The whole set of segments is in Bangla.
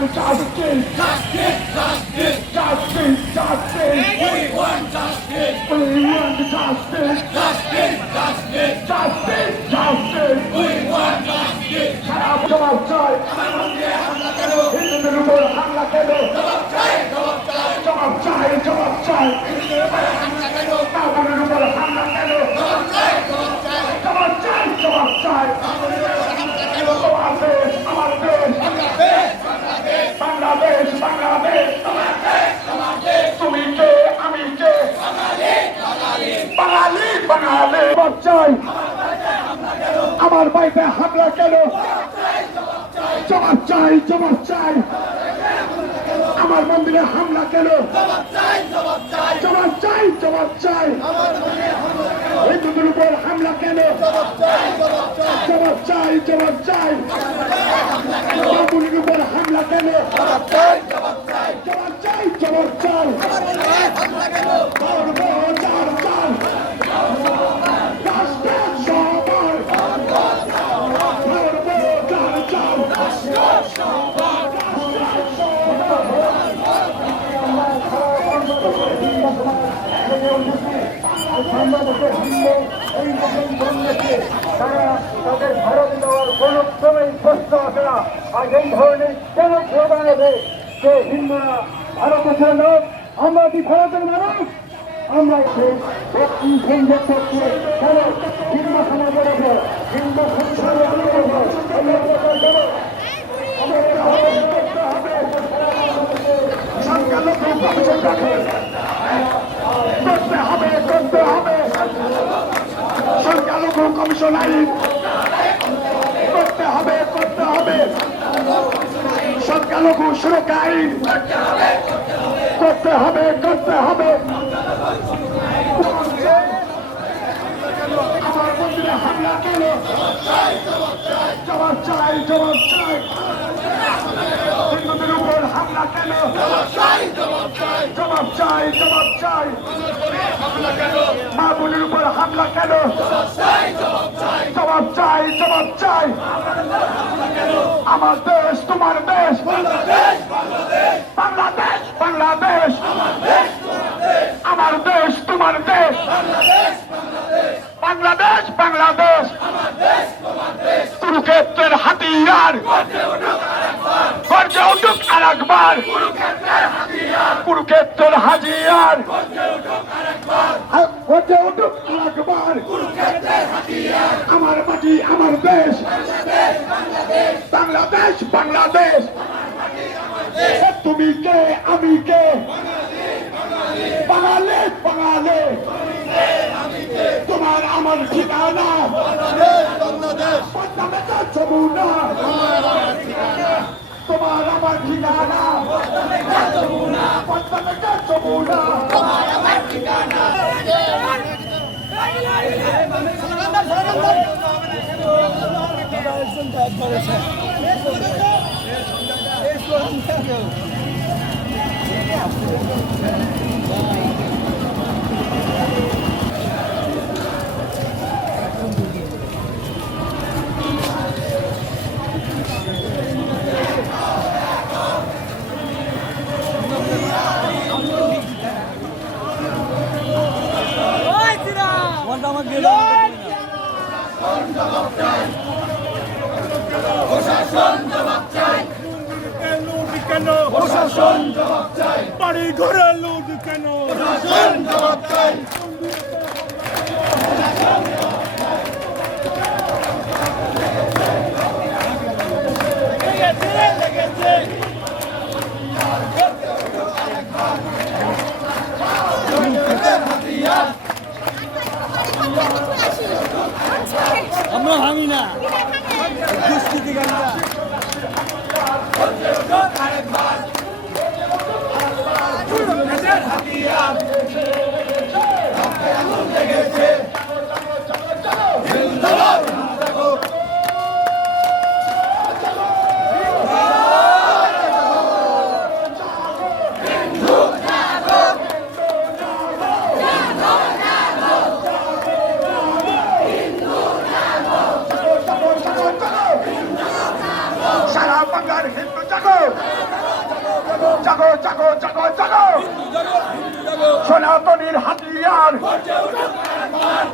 justice. Justice, justice. Justice, justice. We want justice. We want justice. Justice, justice. Justice, justice. We want justice. সারা জবাব চাই হিন্দুদের উপর হামলা কেন জবাব চাই, জবাব চাই। জবাব চাই জবাব চাই হিন্দুদের উপরে হামলা কেন? বাঙালির উপর হামলা কেন জবাব চাই, জবাব চাই। জবাব চাই জবাব চাই চাই আমার বাড়িতে হামলা কেন জবাব চাই জবাব চাই আমার মন্দিরে হামলা কেন জবাব চাই, জবাব চাই। জবাব জবাব হিন্দুদের উপর হামলা কেন জবাব জবাব। জবাব চাই জবাব চাই বাবুলির উপর হামলা কেন জবাব চাই, জবাব চাই। জবাব চাই তারা তাদের ভারত দেওয়ার কোন ক্রমেই প্রশ্ন আসে না আর এই ধরনের কেন স্লোগান আছে যে হিন্দুরা ভারতে ছিল না আমরা কি ভারতের হিন্দু হিন্দু উপর এই অত্যাচার কেন? আমাদের আহ্বান করতে হবে। সংখ্যালঘু কমিশন গঠন করতে হবে করতে হবে সংখ্যালঘু কমিশন আইন করতে হবে করতে হবে। করতে হবে করতে হবে। আমার মন্দিরে হামলা কেন? জবাব চাই জবাব চাই। হিন্দুদের উপর হামলা কেন? জবাব চাই, জবাব চাই। মা উপর হামলা কেন? চাই আমার দেশ তোমার দেশ বাংলাদেশ, বাংলাদেশ। বাংলাদেশ আমার দেশ, তোমার দেশ। বাংলাদেশ, বাংলাদেশ। কুরুক্ষেত্রের হাতিয়ার। গর্জে উঠুক আর একবার কুরুক্ষেত্রের হাতিয়ার। কুরুক্ষেত্রের হাজিয়ার উঠুক আরেকবার। আমার মাটি আমার দেশ। বাংলাদেশ বাংলাদেশ। তুমি কে আমি কে? বাঙালি বাঙালি তোমার আমার ঠিকানা। বাংলাদেশ, বাংলাদেশ। পদ্মামেটা যমুনা তোমার আমার ঠিকানা পদ্মামেটা যমুনা ঘরে লুট কেন? সনাতনীর হাতিয়ার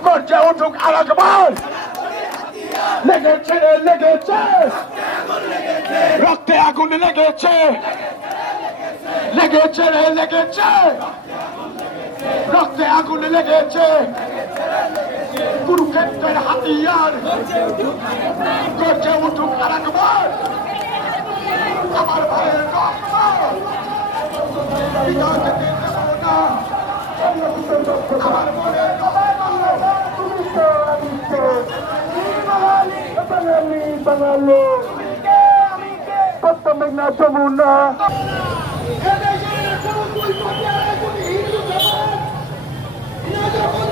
গর্জে উঠুক আর একবার লেগেছে লেগেছে। রক্তে আগুন লেগেছে। লেগেছে রে, লেগেছে। রক্তে আগুন লেগেছে। কুরুক্ষেত্রের হাতিয়ার। গর্জে উঠুক আর একবার আমার ভাইয়ের রক্ত। পিতা যেতে না। বাঙালি প্রথম মেঘনা যমুনা এদেশের সমস্ত হিন্দু সমাজ